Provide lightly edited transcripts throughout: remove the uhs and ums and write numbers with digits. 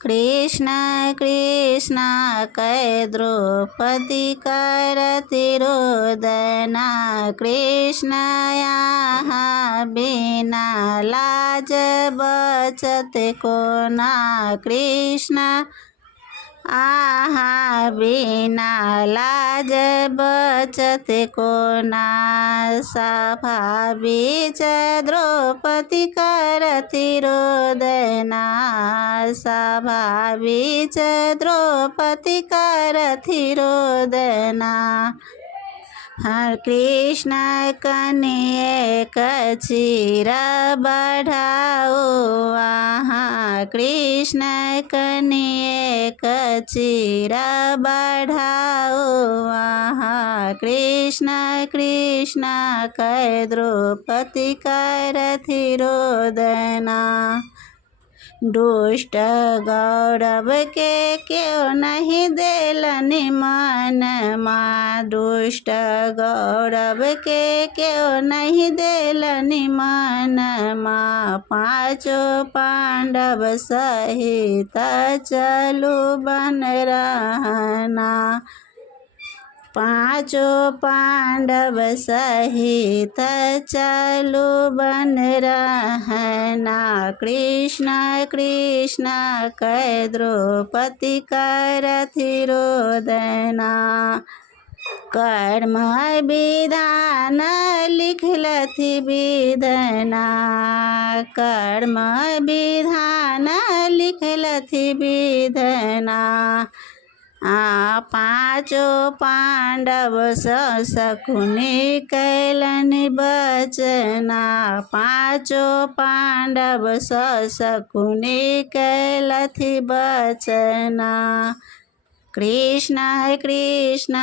कृष्ण कृष्ण कह द्रौपदी करती रोदना। कृष्ण यहाँ बिना लाज बचत को ना। कृष्ण आहा बिना लाज बचत को ना। सभा बीच द्रौपदी करती रोदना। सभा बीच द्रौपदी करती रोदना। हर कृष्ण कन्ये कचीर बढ़ाओ वहाँ। कृष्ण कन्ये कचीर बढ़ाओ वहाँ। कृष्ण कृष्ण कह द्रौपदी करती रोदना। दुष्ट गौरव के क्यों नहीं देलनि मन माँ। दुष्ट गौरव के क्यों नहीं देलनि मन माँ। पांचों पांडव सहित चलू बन रहना। पांचों पांडव सहित चलू बन रहना। कृष्ण कृष्ण कह द्रौपदी करती रोदना। कर्म विधान लिखलथि विधना। कर्म विधान लिखलथि विधना। पांचों पांडव शकुनि कैलनि बचना। पांचों पांडव शकुनि कैलथि बचना। कृष्ण कृष्ण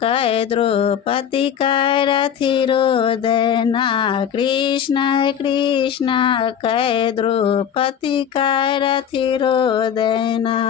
कह द्रौपदी करती रोदना। कृष्ण कृष्ण कह द्रौपदी करती रोदना।